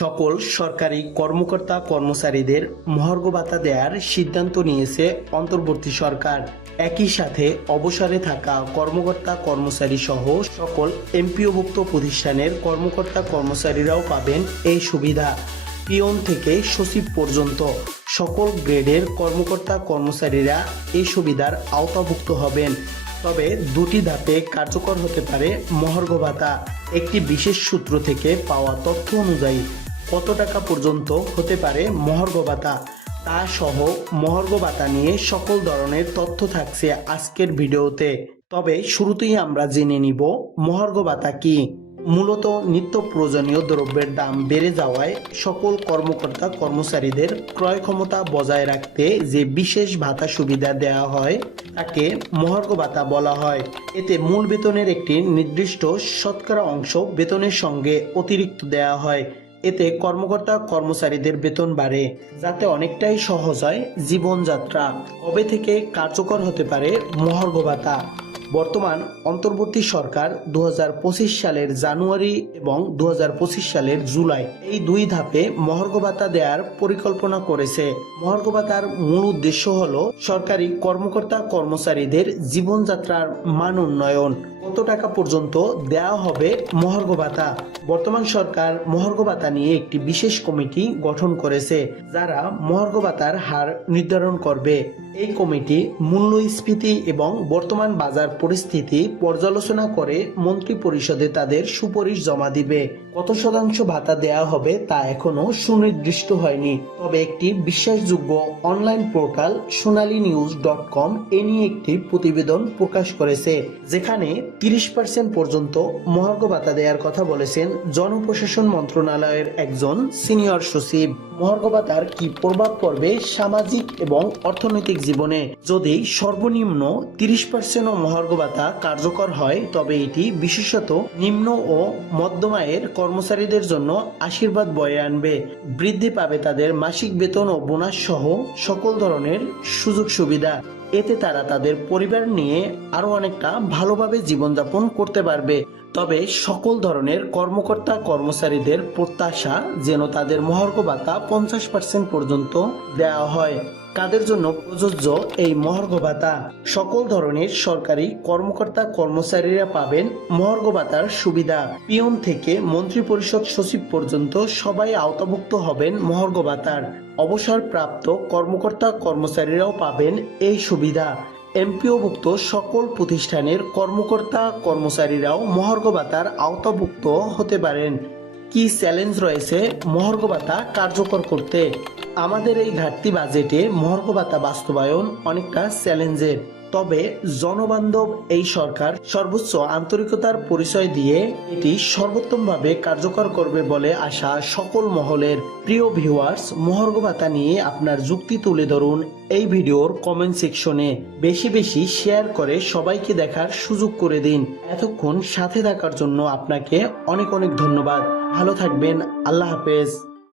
সকল সরকারি কর্মকর্তা কর্মচারীদের মহার্ঘ ভাতা দেওয়ার সিদ্ধান্ত নিয়েছে অন্তর্বর্তী সরকার। একই সাথে অবসরে থাকা কর্মকর্তা কর্মচারী সহ সকল এমপিওভুক্ত প্রতিষ্ঠানের কর্মকর্তা কর্মচারীরাও পাবেন এই সুবিধা। পিয়ন থেকে সচিব পর্যন্ত সকল গ্রেডের কর্মকর্তা কর্মচারীরা এই সুবিধার আওতাভুক্ত হবেন। তবে দুটি ধাপে কার্যকর হতে পারে মহার্ঘ ভাতা। একটি বিশেষ সূত্র থেকে পাওয়া তথ্য অনুযায়ী কত টাকা পর্যন্ত হতে পারে মহার্ঘ ভাতা তা সহ মহার্ঘ ভাতা নিয়ে সকল ধরনের তথ্য থাকছে আজকের ভিডিওতে। তবে শুরুতেই আমরা জেনে নিব মহার্ঘ ভাতা কি। মূলত নিত্য প্রয়োজনীয় দ্রব্যের দাম বেড়ে যাওয়ায় সকল কর্মকর্তা কর্মচারীদের ক্রয় ক্ষমতা বজায় রাখতে যে বিশেষ ভাতা সুবিধা দেওয়া হয় তাকে মহার্ঘ ভাতা বলা হয়। এতে মূল বেতনের একটি নির্দিষ্ট শতকরা অংশ বেতনের সঙ্গে অতিরিক্ত দেওয়া হয়। এতে কর্মকর্তা কর্মচারীদের বেতন বাড়ে, যাতে অনেকটাই সহজ হয় জীবনযাত্রা। কবে থেকে কার্যকর হতে পারে মহার্ঘ ভাতা? বর্তমান অন্তর্বর্তী সরকার 2025 সালের জানুয়ারি এবং 2025 সালের জুলাই এই দুই ধাপে মহার্ঘ ভাতা দেওয়ার পরিকল্পনা করেছে। মহার্ঘ ভাতার মূল উদ্দেশ্য হলো সরকারি কর্মকর্তা কর্মচারীদের জীবনযাত্রার মান উন্নয়ন। কত টাকা পর্যন্ত দেওয়া হবে মহার্ঘ ভাতা? বর্তমান সরকার মহার্ঘ ভাতা নিয়ে একটি বিশেষ কমিটি গঠন করেছে, যারা মহার্ঘ ভাতার হার নির্ধারণ করবে। এই কমিটি মূল্যস্ফীতি এবং বর্তমান বাজার পরিস্থিতি পর্যালোচনা করে মন্ত্রী পরিষদে তাদের সুপারিশ জমা দিবে। কত শতাংশ ভাতা দেওয়া হবে তা এখনো সুনির্দিষ্ট হয়নি। তবে একটি বিশ্বাসযোগ্য অনলাইন পোর্টাল sonalinews.com এ নিয়ে একটি প্রতিবেদন প্রকাশ করেছে, যেখানে 30% পর্যন্ত মহার্ঘ ভাতা দেওয়ার কথা বলেছেন জনপ্রশাসন মন্ত্রণালয়ের একজন সিনিয়র সচিব। মহার্ঘ ভাতার কি প্রভাব পড়বে সামাজিক এবং অর্থনৈতিক জীবনে? যদি সর্বনিম্ন 30% মহার্ঘ ভাতা কার্যকর হয়, তবে এটি বিশেষত নিম্ন ও মধ্যম আয়ের কর্মচারীদের জন্য আশীর্বাদ বয়ে আনবে। বৃদ্ধি পাবে তাদের মাসিক বেতন ও বোনাস সহ সকল ধরনের সুযোগ সুবিধা। এতে তারা তাদের পরিবার নিয়ে আরো অনেকটা ভালোভাবে জীবনযাপন করতে পারবে। তবে সকল ধরনের কর্মকর্তা কর্মচারীদের প্রত্যাশা যেন তাদের মহার্ঘ ভাতা 50% পর্যন্ত দেওয়া হয়। কাদের জন্য প্রযোজ্য এই মহার্ঘ ভাতা? সকল ধরনের সরকারি কর্মকর্তা কর্মচারীরা পাবেন মহার্ঘ ভাতার সুবিধা। পিয়ন থেকে মন্ত্রী পরিষদ সচিব পর্যন্ত সবাই আওতাভুক্ত হবেন মহার্ঘ ভাতার। অবসরপ্রাপ্ত কর্মকর্তা কর্মচারীরাও পাবেন এই সুবিধা। এমপিওভুক্ত সকল প্রতিষ্ঠানের কর্মকর্তা কর্মচারীরাও মহার্ঘ ভাতার আওতাভুক্ত হতে পারেন। কি চ্যালেঞ্জ রয়েছে মহার্ঘ ভাতা কার্যকর করতে? আমাদের এই ঘাটতি বাজেটে মহার্ঘ ভাতা বাস্তবায়ন অনেকটা চ্যালেঞ্জের। তবে জনবান্ধব এই সরকার সর্বোচ্চ আন্তরিকতার পরিচয় দিয়ে এটি সর্বোত্তমভাবে কার্যকর করবে বলে আশা সকল মহলের। প্রিয় ভিউয়ার্স, মহার্ঘ ভাতা নিয়ে আপনার যুক্তি তুলে ধরুন এই ভিডিওর কমেন্ট সেকশনে। বেশি বেশি শেয়ার করে সবাইকে দেখার সুযোগ করে দিন। এতক্ষণ সাথে থাকার জন্য আপনাকে অনেক অনেক ধন্যবাদ। ভালো থাকবেন। আল্লাহ হাফেজ।